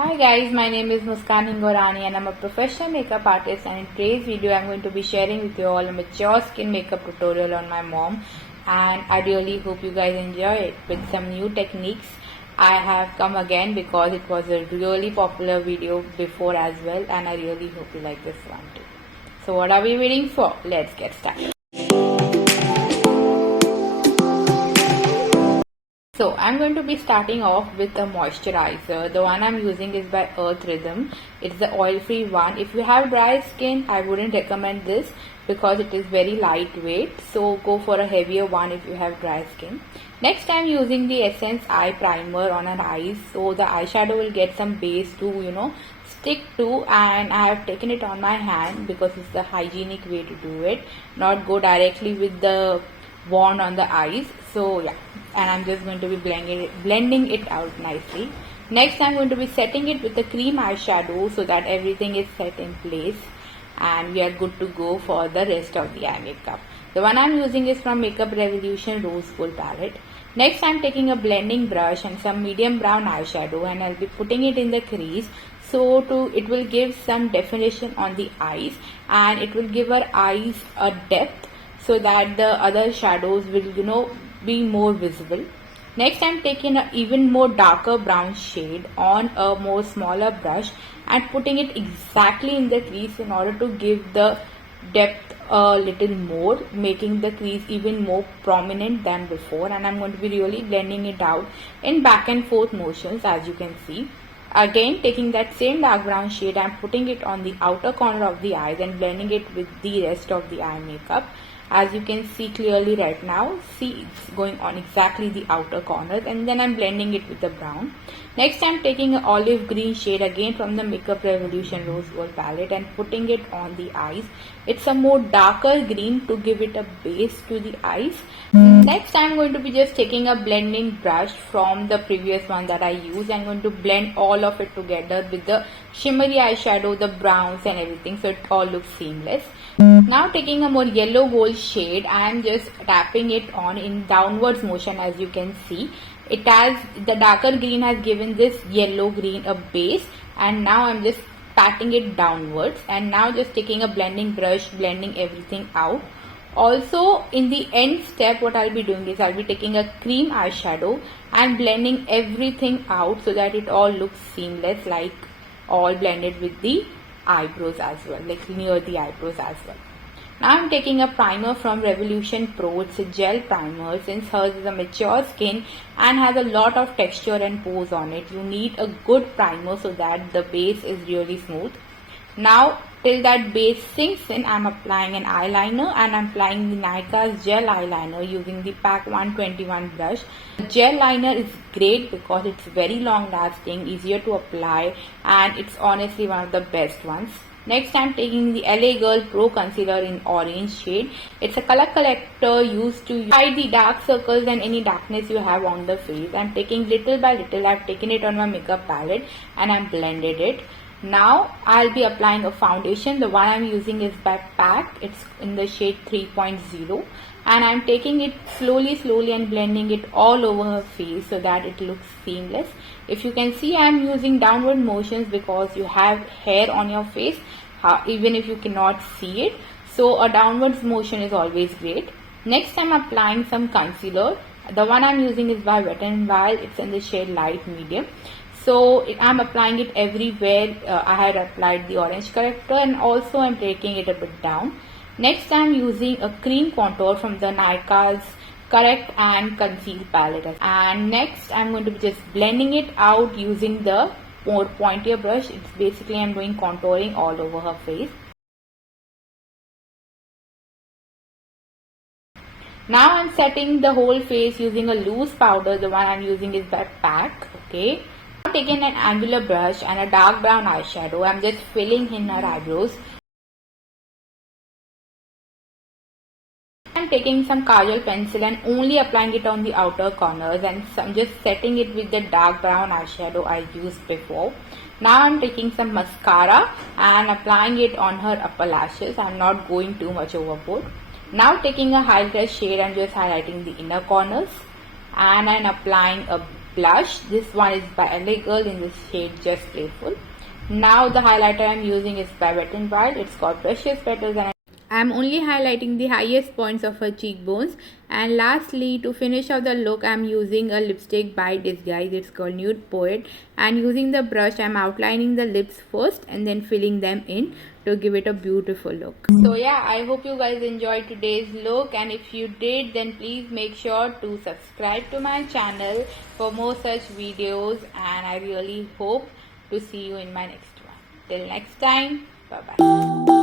Hi guys, my name is Muskan Hingorani and I'm a professional makeup artist, and in today's video I'm going to be sharing with you all a mature skin makeup tutorial on my mom, and I really hope you guys enjoy it with some new techniques. I have come again because it was a really popular video before as well, and I really hope you like this one too. So what are we waiting for? Let's get started. So I'm going to be starting off with the moisturizer. The one I'm using is by Earth Rhythm. It's the oil-free one. If you have dry skin, I wouldn't recommend this because it is very lightweight. So go for a heavier one if you have dry skin. Next, I'm using the Essence Eye Primer on an eyes. So the eyeshadow will get some base to, stick to, and I have taken it on my hand because it's the hygienic way to do it. Not go directly with the wand on the eyes. So yeah, and I'm just going to be blending it out nicely. Next, I'm going to be setting it with the cream eyeshadow so that everything is set in place and we are good to go for the rest of the eye makeup. The one I'm using is from Makeup Revolution Rose Gold palette. Next, I'm taking a blending brush and some medium brown eyeshadow, and I'll be putting it in the crease so it will give some definition on the eyes, and it will give our eyes a depth so that the other shadows will be more visible. Next, I'm taking an even more darker brown shade on a more smaller brush and putting it exactly in the crease in order to give the depth a little more, making the crease even more prominent than before. And I'm going to be really blending it out in back and forth motions, as you can see. Again, taking that same dark brown shade, I'm putting it on the outer corner of the eyes and blending it with the rest of the eye makeup. As you can see clearly right now, see, it's going on exactly the outer corners, and then I'm blending it with the brown. Next, I'm taking an olive green shade again from the Makeup Revolution Rose Gold palette and putting it on the eyes. It's a more darker green to give it a base to the eyes. Next, I'm going to be just taking a blending brush from the previous one that I used. I'm going to blend all of it together with the shimmery eyeshadow, the browns and everything, so it all looks seamless. Now, taking a more yellow gold shade, I am just tapping it on in downwards motion. As you can see, it has the darker green has given this yellow green a base, and now I'm just patting it downwards, and now just taking a blending brush, blending everything out. Also, in the end step, what I'll be doing is I'll be taking a cream eyeshadow and blending everything out so that it all looks seamless, like all blended with the eyebrows as well, like near the eyebrows as well. Now I'm taking a primer from Revolution Pro. It's a gel primer. Since hers is a mature skin and has a lot of texture and pores on it, you need a good primer so that the base is really smooth. Now, till that base sinks in, I'm applying an eyeliner, and I'm applying the Nykaa Gel eyeliner using the PAC 121 brush. The gel liner is great because it's very long lasting, easier to apply, and it's honestly one of the best ones. Next, I'm taking the L.A.GIRL Pro Concealer in orange shade. It's a color corrector used to hide the dark circles and any darkness you have on the face. I'm taking little by little. I've taken it on my makeup palette and I'm blended it. Now, I'll be applying a foundation. The one I'm using is by PAC. It's in the shade 3.0. And I'm taking it slowly and blending it all over her face so that it looks seamless. If you can see, I'm using downward motions because you have hair on your face, even if you cannot see it. So a downwards motion is always great. Next, I'm applying some concealer. The one I'm using is by Wet n Wild. It's in the shade light medium. So I'm applying it everywhere. I had applied the orange corrector, and also I'm taking it a bit down. Next, I'm using a cream contour from the Nykaa's Correct and Conceal palette. And next, I'm going to be just blending it out using the more pointier brush. It's basically I'm doing contouring all over her face. Now I'm setting the whole face using a loose powder. The one I'm using is by PAC. Okay. Now taking an angular brush and a dark brown eyeshadow, I'm just filling in her eyebrows. I'm taking some kajal pencil and only applying it on the outer corners, and I'm just setting it with the dark brown eyeshadow I used before. Now I'm taking some mascara and applying it on her upper lashes. I'm not going too much overboard. Now taking a highlighter shade, I'm just highlighting the inner corners, and I'm applying a blush. This one is by L.A.GIRL in this shade Just Playful. Now the highlighter I'm using is by Wet n Wild. It's called Precious Petals, and I'm only highlighting the highest points of her cheekbones. And lastly, to finish off the look, I'm using a lipstick by Disguise. It's called Nude Poet. And using the brush, I'm outlining the lips first and then filling them in to give it a beautiful look. So yeah, I hope you guys enjoyed today's look, and if you did, then please make sure to subscribe to my channel for more such videos, and I really hope to see you in my next one. Till next time, bye bye.